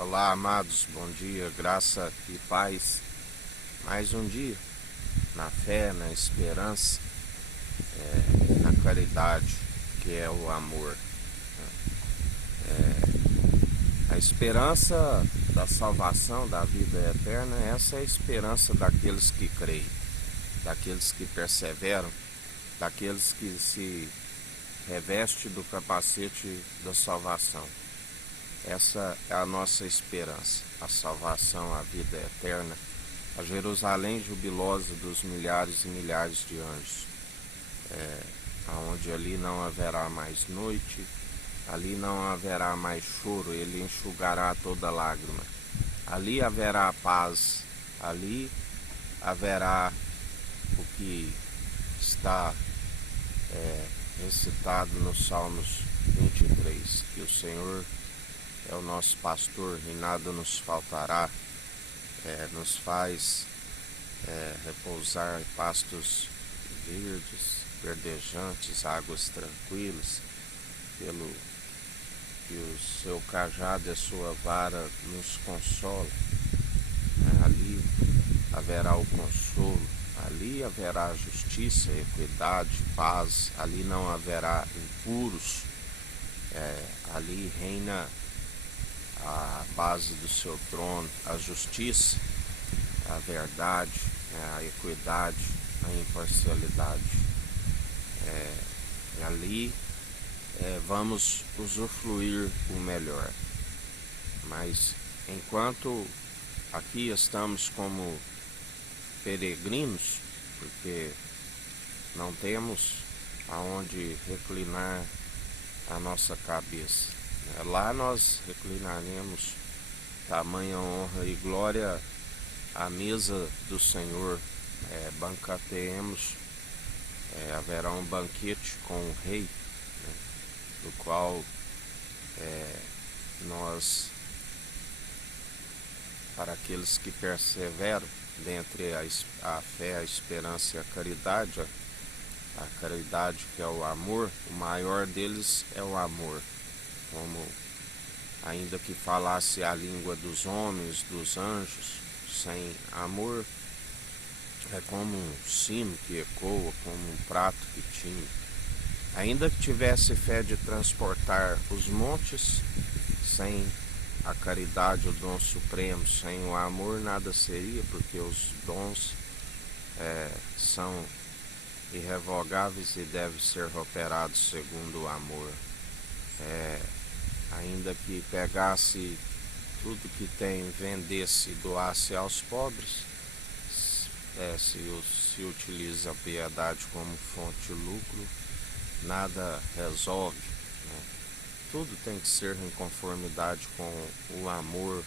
Olá, amados, bom dia, graça e paz. Mais um dia, na fé, na esperança, na caridade, que é o amor. A esperança da salvação, da vida eterna, essa é a esperança daqueles que creem, daqueles que perseveram, daqueles que se revestem do capacete da salvação. Essa é a nossa esperança, a salvação, a vida eterna, a Jerusalém jubilosa dos milhares e milhares de anjos, onde ali não haverá mais noite, ali não haverá mais choro, ele enxugará toda lágrima, ali haverá paz, ali haverá o que está recitado nos Salmos 23, que o Senhor é o nosso pastor e nada nos faltará, nos faz repousar em pastos verdes, verdejantes, águas tranquilas, pelo que o seu cajado e a sua vara nos consola. Ali haverá o consolo, ali haverá justiça, equidade, paz, ali não haverá impuros, ali reina a base do seu trono, a justiça, a verdade, a equidade, a imparcialidade. Ali vamos usufruir o melhor. Mas enquanto aqui estamos como peregrinos, porque não temos aonde reclinar a nossa cabeça, lá nós reclinaremos tamanha honra e glória à mesa do Senhor, banqueteemos, haverá um banquete com o Rei, do qual nós, para aqueles que perseveram dentre a fé, a esperança e a caridade que é o amor, o maior deles é o amor. Como ainda que falasse a língua dos homens, dos anjos, sem amor, é como um sino que ecoa, como um prato que tine. Ainda que tivesse fé de transportar os montes, sem a caridade, o dom supremo, sem o amor nada seria, porque os dons são irrevogáveis e devem ser operados segundo o amor. Ainda que pegasse tudo que tem, vendesse e doasse aos pobres, se utiliza a piedade como fonte de lucro, nada resolve, Tudo tem que ser em conformidade com o amor,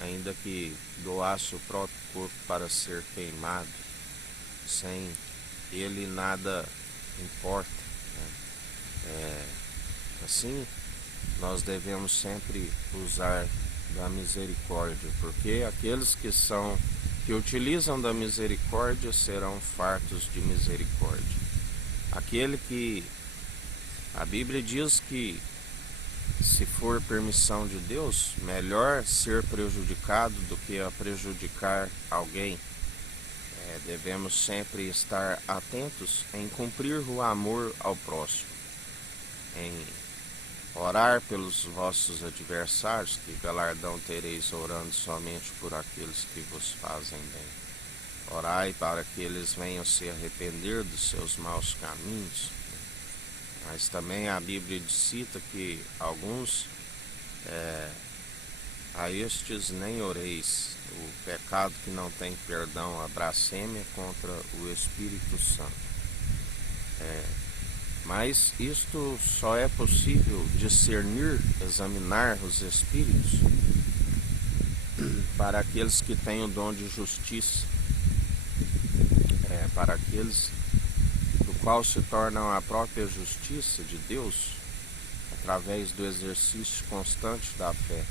ainda que doasse o próprio corpo para ser queimado, sem ele nada importa, Assim, nós devemos sempre usar da misericórdia, porque aqueles que utilizam da misericórdia serão fartos de misericórdia. Aquele que a Bíblia diz que, se for permissão de Deus, melhor ser prejudicado do que a prejudicar alguém. Devemos sempre estar atentos em cumprir o amor ao próximo, em orar pelos vossos adversários, que galardão tereis orando somente por aqueles que vos fazem bem. Orai para que eles venham se arrepender dos seus maus caminhos. Mas também a Bíblia cita que alguns, a estes nem oreis. O pecado que não tem perdão, a blasfêmia contra o Espírito Santo. Mas isto só é possível discernir, examinar os espíritos para aqueles que têm o dom de justiça, para aqueles do qual se tornam a própria justiça de Deus através do exercício constante da fé.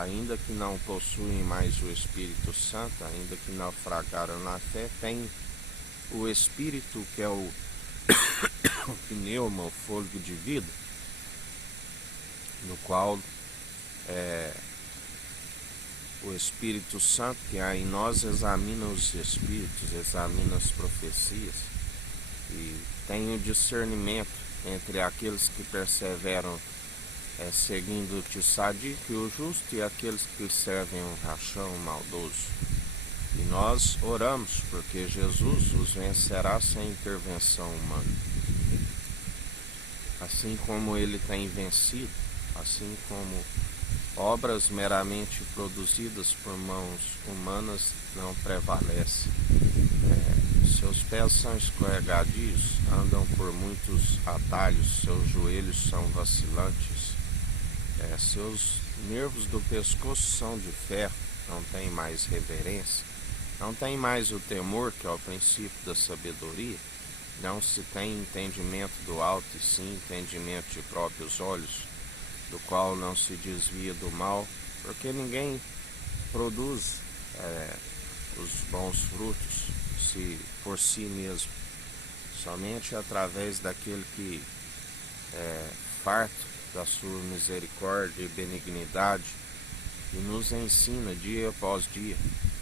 Ainda que não possuem mais o Espírito Santo, ainda que naufragaram na fé, tem o Espírito que é o pneuma, o fôlego de vida, no qual o Espírito Santo que há em nós examina os espíritos, examina as profecias e tem o discernimento entre aqueles que perseveram seguindo o tissadico e o justo e aqueles que servem um rachão maldoso. E nós oramos porque Jesus os vencerá sem intervenção humana. Assim como ele tem vencido, assim como obras meramente produzidas por mãos humanas não prevalecem. Seus pés são escorregadios, andam por muitos atalhos, seus joelhos são vacilantes, seus nervos do pescoço são de ferro, não tem mais reverência, não tem mais o temor que é o princípio da sabedoria, não se tem entendimento do alto e sim entendimento de próprios olhos, do qual não se desvia do mal, porque ninguém produz os bons frutos por si mesmo, somente através daquele que farto da sua misericórdia e benignidade e nos ensina dia após dia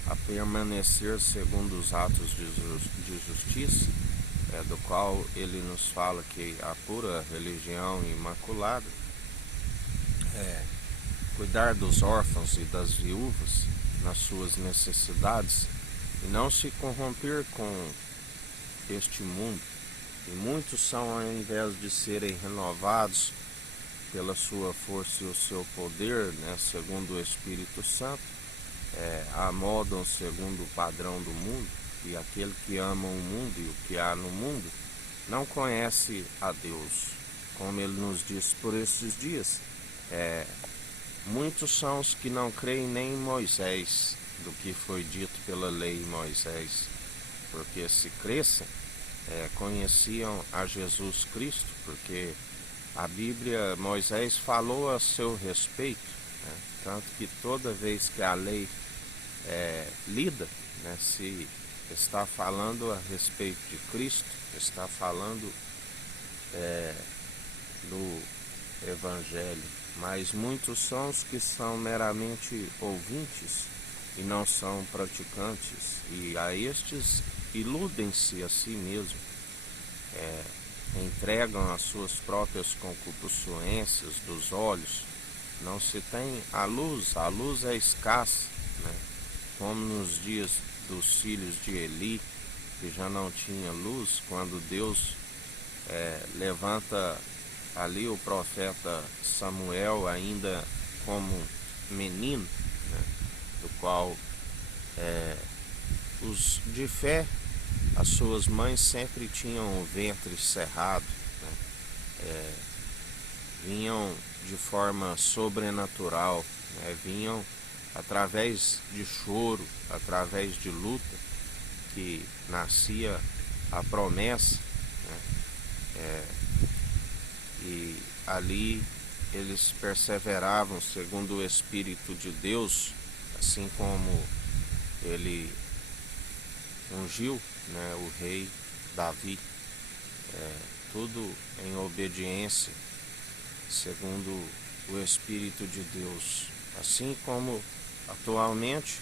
a permanecer segundo os atos de justiça, do qual ele nos fala que a pura religião imaculada cuidar dos órfãos e das viúvas nas suas necessidades e não se corromper com este mundo. E muitos são, ao invés de serem renovados pela sua força e o seu poder, segundo o Espírito Santo, amoldam segundo o padrão do mundo, e aquele que ama o mundo e o que há no mundo não conhece a Deus. Como ele nos disse por esses dias, muitos são os que não creem nem em Moisés, do que foi dito pela lei em Moisés, porque se crescem, conheciam a Jesus Cristo, porque a Bíblia, Moisés falou a seu respeito, tanto que toda vez que a lei lida, se está falando a respeito de Cristo, está falando do Evangelho, mas muitos são os que são meramente ouvintes e não são praticantes, e a estes iludem-se a si mesmos, entregam as suas próprias concupiscências dos olhos, não se tem a luz é escassa, como nos dias dos filhos de Eli, que já não tinha luz, quando Deus levanta ali o profeta Samuel ainda como menino, do qual os de fé, as suas mães sempre tinham o ventre cerrado, vinham de forma sobrenatural, vinham através de choro, através de luta, que nascia a promessa, e ali eles perseveravam segundo o Espírito de Deus, assim como ele ungiu o rei Davi, tudo em obediência segundo o Espírito de Deus. Assim como atualmente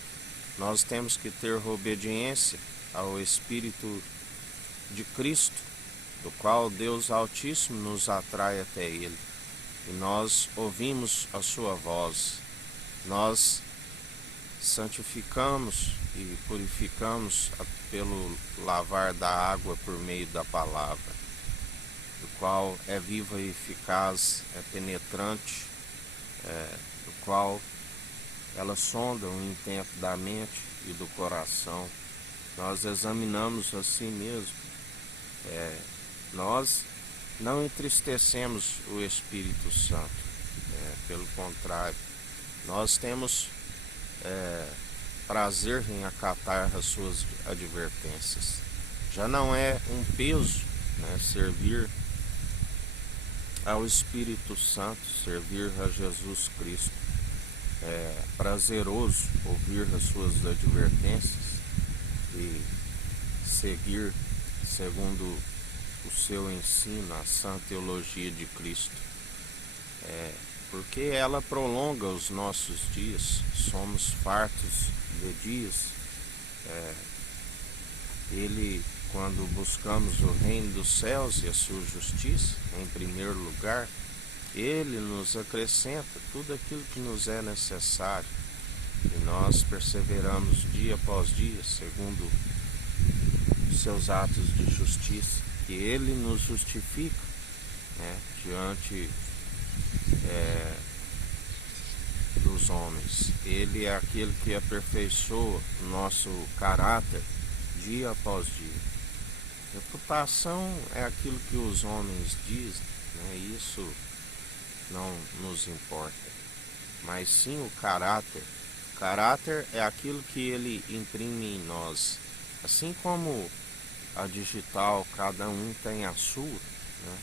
nós temos que ter obediência ao Espírito de Cristo, do qual Deus Altíssimo nos atrai até Ele, e nós ouvimos a sua voz, nós santificamos e purificamos pelo lavar da água por meio da palavra, do qual é viva e eficaz, é penetrante, do qual ela sonda o intento da mente e do coração. Nós examinamos a si mesmo, nós não entristecemos o Espírito Santo, pelo contrário, nós temos prazer em acatar as suas advertências. Já não é um peso, servir ao Espírito Santo, servir a Jesus Cristo. É prazeroso ouvir as suas advertências e seguir segundo o seu ensino, a sã teologia de Cristo. porque ela prolonga os nossos dias. Somos fartos de dias. Ele, quando buscamos o reino dos céus e a sua justiça, em primeiro lugar, Ele nos acrescenta tudo aquilo que nos é necessário. E nós perseveramos dia após dia, segundo seus atos de justiça, que Ele nos justifica, né, diante dos homens. Ele é aquele que aperfeiçoa o nosso caráter dia após dia. Reputação é aquilo que os homens dizem, né? Isso não nos importa, mas sim o caráter. O caráter é aquilo que ele imprime em nós. Assim como a digital, cada um tem a sua, né?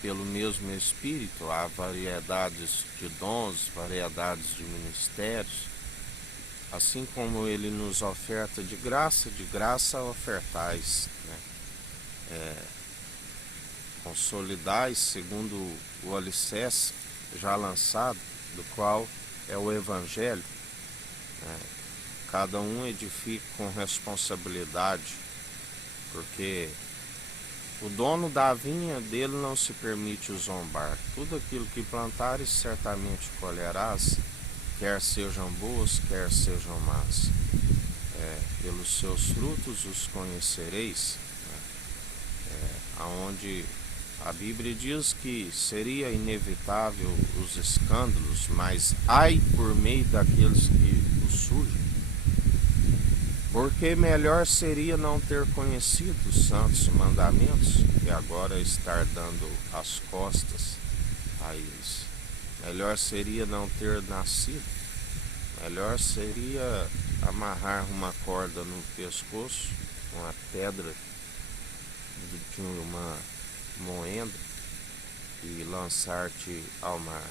Pelo mesmo Espírito, há variedades de dons, variedades de ministérios. Assim como Ele nos oferta de graça ofertais, né? Consolidais segundo o alicerce já lançado, do qual é o Evangelho, né? Cada um edifica com responsabilidade, porque o dono da vinha dele não se permite zombar. Tudo aquilo que plantares certamente colherás, quer sejam boas, quer sejam más. Pelos seus frutos os conhecereis, né? Aonde a Bíblia diz que seria inevitável os escândalos, mas ai por meio daqueles que os surgem. Porque melhor seria não ter conhecido os santos mandamentos que agora estar dando as costas a eles. Melhor seria não ter nascido. Melhor seria amarrar uma corda no pescoço, uma pedra de uma moenda e lançar-te ao mar.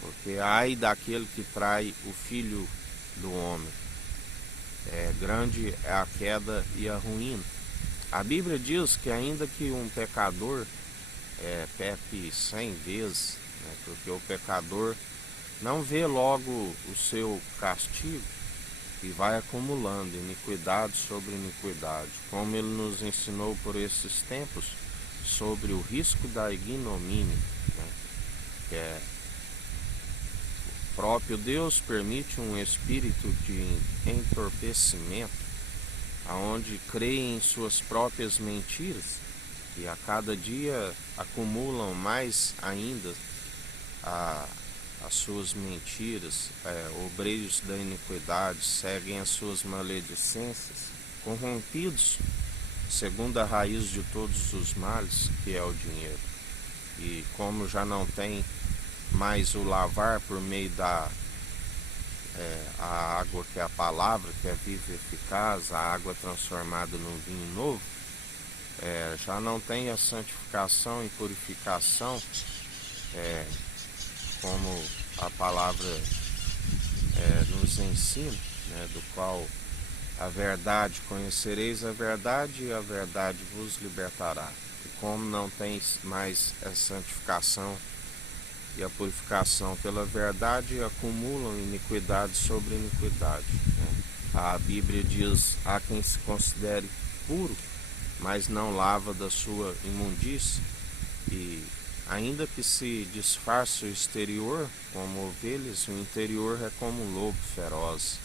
Porque ai daquele que trai o filho do homem. Grande é a queda e a ruína. A Bíblia diz que ainda que um pecador peque 100 vezes, né, porque o pecador não vê logo o seu castigo e vai acumulando iniquidade sobre iniquidade, como ele nos ensinou por esses tempos sobre o risco da ignomínia, né, próprio Deus permite um espírito de entorpecimento, aonde creem em suas próprias mentiras e a cada dia acumulam mais ainda as suas mentiras. Obreiros da iniquidade seguem as suas maledicências, corrompidos segundo a raiz de todos os males, que é o dinheiro. E como já não tem mais o lavar por meio da a água que é a palavra, que é viva e eficaz, a água transformada num vinho novo, já não tem a santificação e purificação, como a palavra nos ensina, né, do qual a verdade, conhecereis a verdade e a verdade vos libertará. E como não tem mais a santificação e a purificação pela verdade, acumulam iniquidade sobre iniquidade, né? A Bíblia diz: há quem se considere puro, mas não lava da sua imundície, e ainda que se disfarce o exterior como ovelhas, o interior é como um lobo feroz.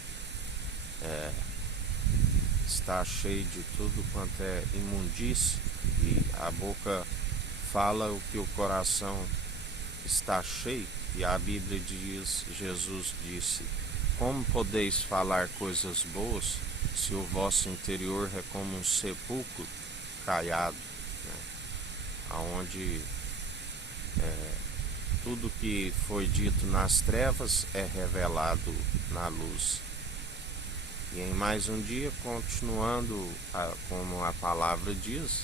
Está cheio de tudo quanto é imundície, e a boca fala o que o coração está cheio. E a Bíblia diz, Jesus disse: como podeis falar coisas boas se o vosso interior é como um sepulcro caiado, né? Aonde tudo que foi dito nas trevas é revelado na luz. E em mais um dia, continuando como a palavra diz,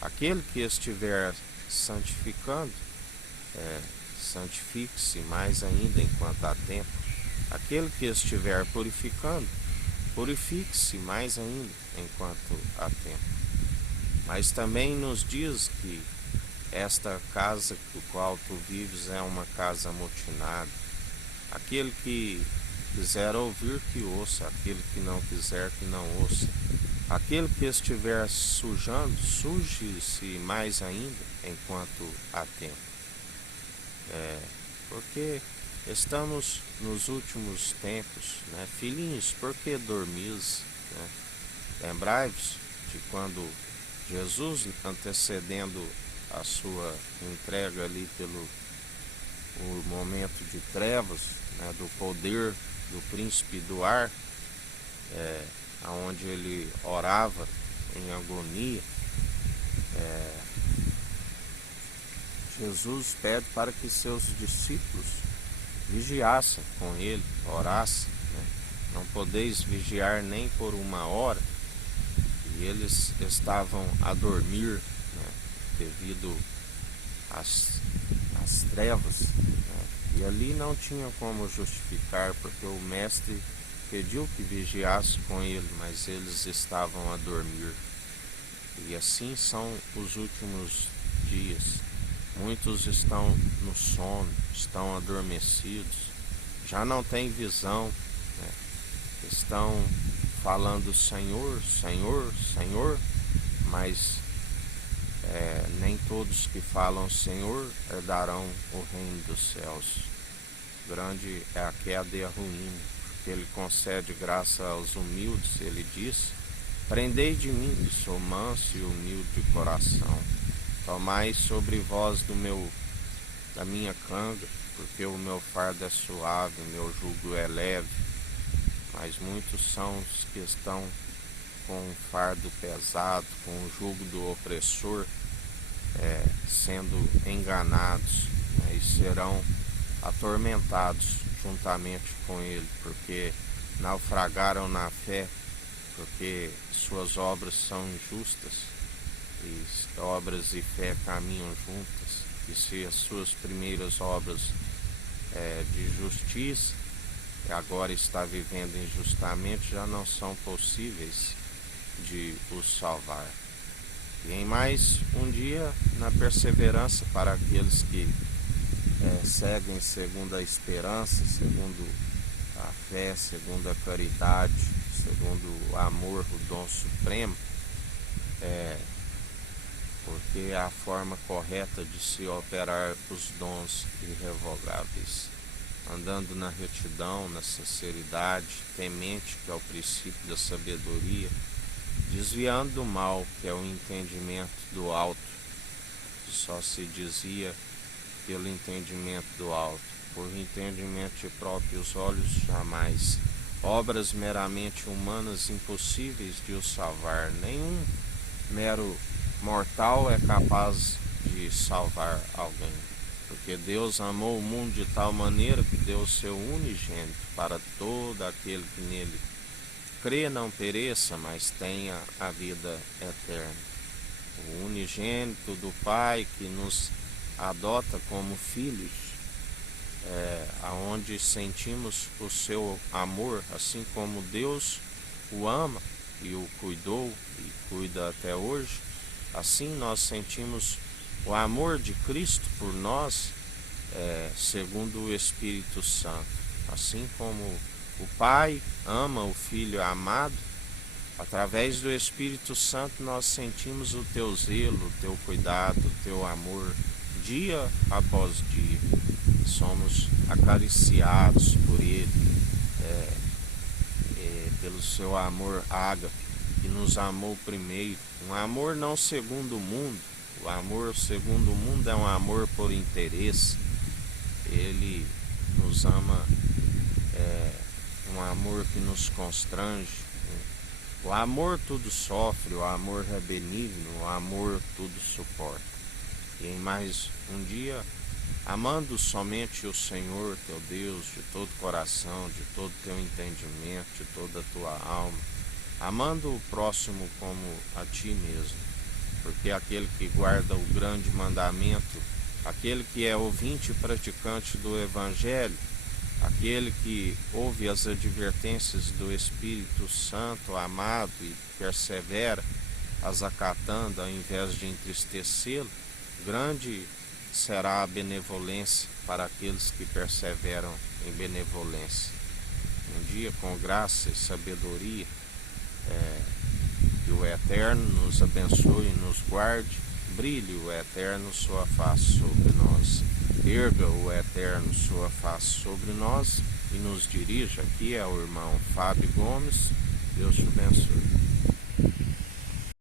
aquele que estiver santificando, santifique-se mais ainda enquanto há tempo. Aquele que estiver purificando, purifique-se mais ainda enquanto há tempo. Mas também nos diz que esta casa do qual tu vives é uma casa amotinada. Aquele que quiser ouvir, que ouça. Aquele que não quiser, que não ouça. Aquele que estiver sujando, suje-se mais ainda enquanto há tempo. Porque estamos nos últimos tempos, né? Filhinhos, por que dormis? Né? Lembrai-vos de quando Jesus, antecedendo a sua entrega ali pelo o momento de trevas, né, do poder do príncipe do ar, onde ele orava em agonia, Jesus pede para que seus discípulos vigiassem com ele, orassem, né? Não podeis vigiar nem por uma hora. E eles estavam a dormir, né, devido às trevas, né? E ali não tinha como justificar, porque o mestre pediu que vigiasse com ele, mas eles estavam a dormir. E assim são os últimos dias. Muitos estão no sono, estão adormecidos, já não têm visão, né? Estão falando Senhor, Senhor, Senhor, mas nem todos que falam Senhor herdarão o reino dos céus. Grande é a queda e a ruína, porque ele concede graça aos humildes. Ele diz: prendei de mim, que sou manso e humilde de coração. Tomai sobre vós da minha canga, porque o meu fardo é suave, o meu jugo é leve. Mas muitos são os que estão com um fardo pesado, com o jugo do opressor, sendo enganados, né, e serão atormentados juntamente com ele, porque naufragaram na fé, porque suas obras são injustas, e obras e fé caminham juntas, e se as suas primeiras obras de justiça agora está vivendo injustamente, já não são possíveis de os salvar. E em mais um dia, na perseverança para aqueles que seguem segundo a esperança, segundo a fé, segundo a caridade, segundo o amor, o dom supremo, porque é a forma correta de se operar os dons irrevogáveis, andando na retidão, na sinceridade, temente, que é o princípio da sabedoria, desviando do mal, que é o entendimento do alto, que só se dizia pelo entendimento do alto, por entendimento de próprios olhos jamais. Obras meramente humanas impossíveis de o salvar. Nenhum mero mortal é capaz de salvar alguém, porque Deus amou o mundo de tal maneira que deu o seu unigênito para todo aquele que nele crê, não pereça, mas tenha a vida eterna. O unigênito do Pai que nos adota como filhos, aonde sentimos o seu amor, assim como Deus o ama e o cuidou e cuida até hoje. Assim nós sentimos o amor de Cristo por nós, segundo o Espírito Santo. Assim como o Pai ama o Filho amado, através do Espírito Santo nós sentimos o teu zelo, o teu cuidado, o teu amor, dia após dia. Somos acariciados por Ele, pelo seu amor ágape, que nos amou primeiro. Um amor não segundo o mundo. O amor segundo o mundo é um amor por interesse. Ele nos ama, um amor que nos constrange. O amor tudo sofre, o amor é benigno, o amor tudo suporta. E em mais um dia, amando somente o Senhor teu Deus de todo coração, de todo teu entendimento, de toda a tua alma, amando o próximo como a ti mesmo, porque aquele que guarda o grande mandamento, aquele que é ouvinte e praticante do Evangelho, aquele que ouve as advertências do Espírito Santo amado e persevera as acatando ao invés de entristecê-lo, grande será a benevolência para aqueles que perseveram em benevolência. Um dia, com graça e sabedoria, que o Eterno nos abençoe e nos guarde, brilhe o Eterno sua face sobre nós, erga o Eterno sua face sobre nós e nos dirija. Aqui é o irmão Fábio Gomes. Deus te abençoe.